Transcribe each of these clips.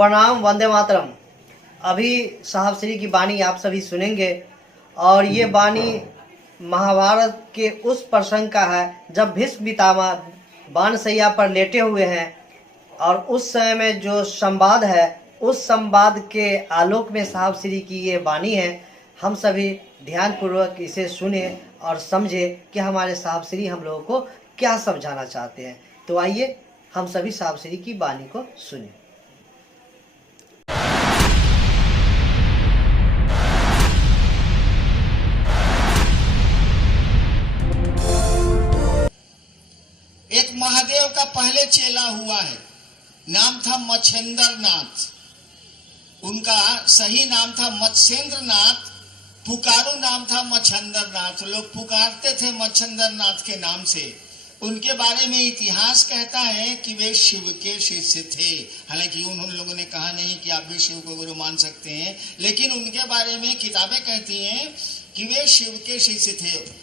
प्रणाम, वंदे मातरम। अभी साहब श्री की वाणी आप सभी सुनेंगे और ये वाणी महाभारत के उस प्रसंग का है जब भीष्म पितामह बाणशैया पर लेटे हुए हैं और उस समय में जो संवाद है उस संवाद के आलोक में साहब श्री की ये वाणी है। हम सभी ध्यानपूर्वक इसे सुने और समझे कि हमारे साहब श्री हम लोगों को क्या समझाना चाहते हैं। तो आइए हम सभी साहब श्री की वाणी को सुने। एक महादेव का पहले चेला हुआ है, नाम था मच्छेंद्र नाथ। उनका सही नाम था मत्स्येंद्र नाथ, पुकारू नाम था मच्छेंद्र नाथ। लोग पुकारते थे मच्छेंद्र नाथ के नाम से। उनके बारे में इतिहास कहता है कि वे शिव के शिष्य थे। हालांकि उन लोगों ने कहा नहीं कि आप भी शिव को गुरु मान सकते हैं, लेकिन उनके बारे में किताबें कहती हैं कि वे शिव के शिष्य थे।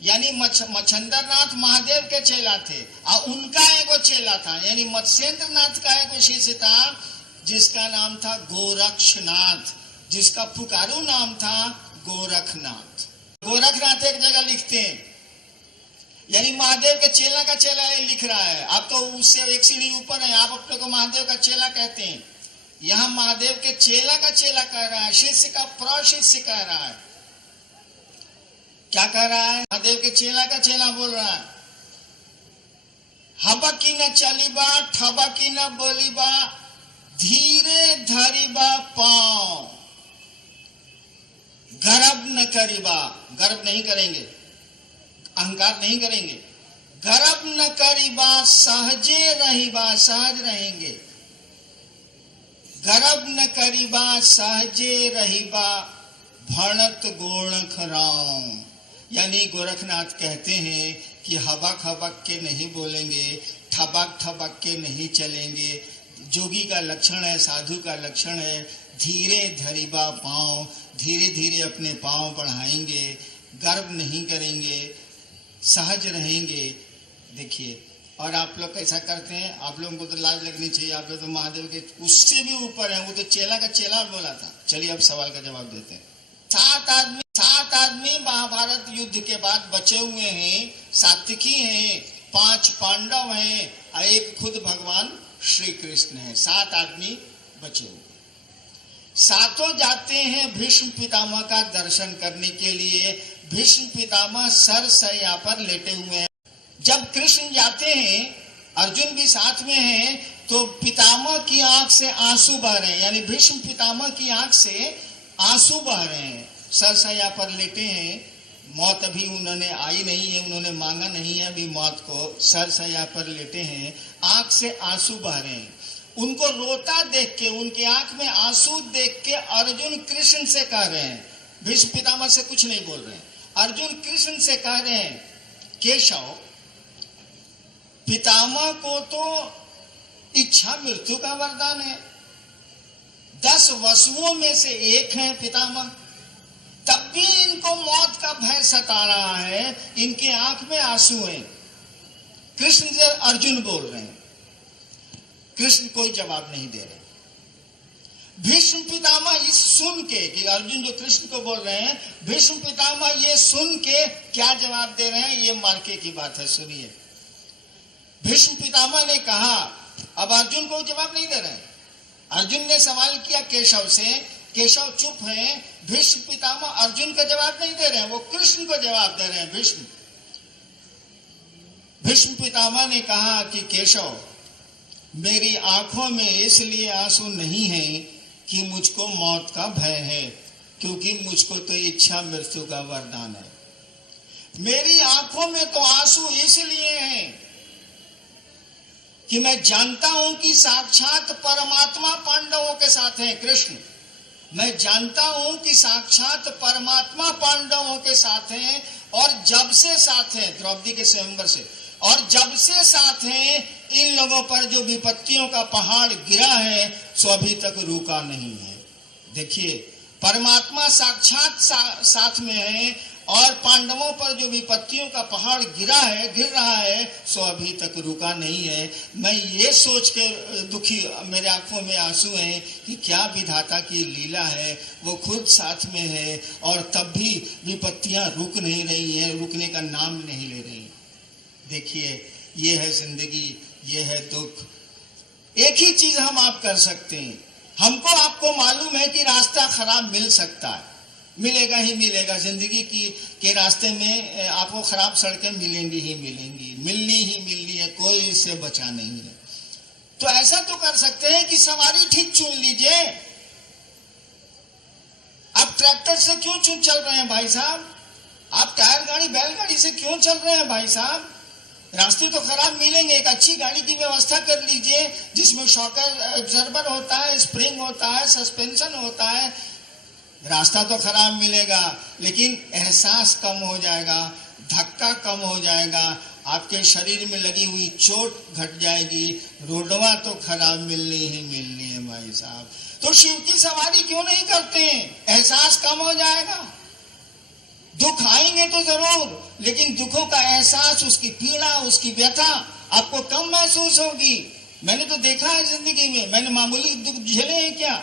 यानी मच्छेंद्र नाथ महादेव के चेला थे और उनका एगो चेला था, यानी मत्स्येंद्र नाथ का एगो शिष्य था जिसका नाम था गोरक्षनाथ, जिसका पुकारू नाम था गोरखनाथ। गोरखनाथ एक जगह लिखते हैं, यानी महादेव के चेला का चेला ये लिख रहा है। आप तो उससे एक सीढ़ी ऊपर है, आप अपने को महादेव का चेला कहते हैं। यहाँ महादेव के चेला का चेला कह रहा है, शिष्य का प्रशिष्य कह रहा है। क्या कह रहा है? महादेव के चेला का चेला बोल रहा है, हबकी न चलीबा, ठबकी न बोलीबा, धीरे धरीबा पांव, गर्व न करीबा। गर्व नहीं करेंगे, अहंकार नहीं करेंगे। गर्व न करीबा, सहजे रहीबा, सहज रहेंगे। गर्व न करीबा, सहजे रहीबा, भणत गोणख राम। यानी गोरखनाथ कहते हैं कि हबक हबक के नहीं बोलेंगे, ठबक ठबक के नहीं चलेंगे। जोगी का लक्षण है, साधु का लक्षण है। धीरे धरीबा पांव, धीरे धीरे अपने पांव बढ़ाएंगे, गर्व नहीं करेंगे, सहज रहेंगे। देखिए, और आप लोग कैसा करते हैं? आप लोगों को तो लाज लगनी चाहिए। आप लोग तो महादेव के उससे भी ऊपर हैं। वो तो चेला का चेला बोला था। चलिए अब सवाल का जवाब देते हैं। सात आदमी महाभारत युद्ध के बाद बचे हुए हैं। सात्विकी हैं, 5 पांडव हैं और एक खुद भगवान श्री कृष्ण है। 7 आदमी बचे हुए। सातों जाते हैं भीष्म पितामह का दर्शन करने के लिए। भीष्म पितामह सरसैया पर लेटे हुए हैं। जब कृष्ण जाते हैं, अर्जुन भी साथ में है, तो पितामह की आंख से आंसू बह रहे हैं। यानी भीष्म पितामह की आंख से आंसू बह रहे हैं। सरसैया पर लेटे हैं। मौत अभी उन्होंने आई नहीं है, उन्होंने मांगा नहीं है अभी मौत को। सरसैया पर लेटे हैं, आंख से आंसू बह रहे हैं। उनको रोता देख के, उनके आंख में आंसू देख के अर्जुन कृष्ण से कह रहे हैं, भीष्म पितामह से कुछ नहीं बोल रहे हैं, अर्जुन कृष्ण से कह रहे हैं, केशव, पितामह को तो इच्छा मृत्यु का वरदान है। 10 वसुओं में से एक है पितामह, तब भी इनको मौत का भय सता रहा है। इनके आंख में आंसू हैं। कृष्ण से अर्जुन बोल रहे हैं, कृष्ण कोई जवाब नहीं दे रहे। भीष्म पितामह इस सुन के कि अर्जुन जो कृष्ण को बोल रहे हैं, भीष्म पितामह ये सुन के क्या जवाब दे रहे हैं, ये मार्के की बात है। सुनिए, भीष्म पितामह ने कहा, अब अर्जुन को जवाब नहीं दे रहे हैं। अर्जुन ने सवाल किया केशव से, केशव चुप है। भीष्म पितामह अर्जुन का जवाब नहीं दे रहे हैं, वो कृष्ण को जवाब दे रहे हैं। भीष्म पितामह ने कहा कि केशव, मेरी आंखों में इसलिए आंसू नहीं है कि मुझको मौत का भय है, क्योंकि मुझको तो इच्छा मृत्यु का वरदान है। मेरी आंखों में तो आंसू इसलिए हैं कि मैं जानता हूं कि साक्षात परमात्मा पांडवों के साथ हैं। कृष्ण, मैं जानता हूं कि साक्षात परमात्मा पांडवों के साथ हैं, और जब से साथ हैं, द्रौपदी के स्वयंवर से, और जब से साथ हैं, इन लोगों पर जो विपत्तियों का पहाड़ गिरा है सो अभी तक रुका नहीं है। देखिए, परमात्मा साक्षात साथ में है और पांडवों पर जो विपत्तियों का पहाड़ गिर रहा है, सो अभी तक रुका नहीं है। मैं ये सोच के दुखी, मेरे आंखों में आंसू हैं कि क्या विधाता की लीला है, वो खुद साथ में है और तब भी विपत्तियां रुक नहीं रही हैं, रुकने का नाम नहीं ले रही। देखिए, ये है जिंदगी, ये है दुख। एक ही चीज हम आप कर सकते हैं, हमको आपको मालूम है कि रास्ता खराब मिल सकता है, मिलेगा ही मिलेगा। जिंदगी के रास्ते में आपको खराब सड़कें मिलेंगी ही मिलेंगी, मिलनी है, कोई इससे बचा नहीं है। तो ऐसा तो कर सकते हैं कि सवारी ठीक चुन लीजिए। आप ट्रैक्टर से क्यों चल रहे हैं भाई साहब? आप टायर गाड़ी बैलगाड़ी से क्यों चल रहे हैं भाई साहब? रास्ते तो खराब मिलेंगे, एक अच्छी गाड़ी की व्यवस्था कर लीजिए जिसमें शॉक एब्जॉर्बर होता है, स्प्रिंग होता है, सस्पेंशन होता है। रास्ता तो खराब मिलेगा लेकिन एहसास कम हो जाएगा, धक्का कम हो जाएगा, आपके शरीर में लगी हुई चोट घट जाएगी। रोडवा तो खराब मिलनी ही मिलनी है भाई साहब। तो शिव की सवारी क्यों नहीं करते हैं? एहसास कम हो जाएगा। दुख आएंगे तो जरूर, लेकिन दुखों का एहसास, उसकी पीड़ा, उसकी व्यथा आपको कम महसूस होगी। मैंने तो देखा है जिंदगी में, मैंने मामूली दुख झेले हैं क्या,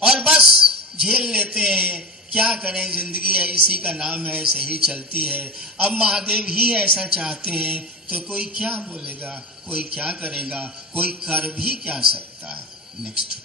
और बस झेल लेते हैं। क्या करें, जिंदगी है, इसी का नाम है, सही चलती है। अब महादेव ही ऐसा चाहते हैं तो कोई क्या बोलेगा, कोई क्या करेगा, कोई कर भी क्या सकता है। नेक्स्ट।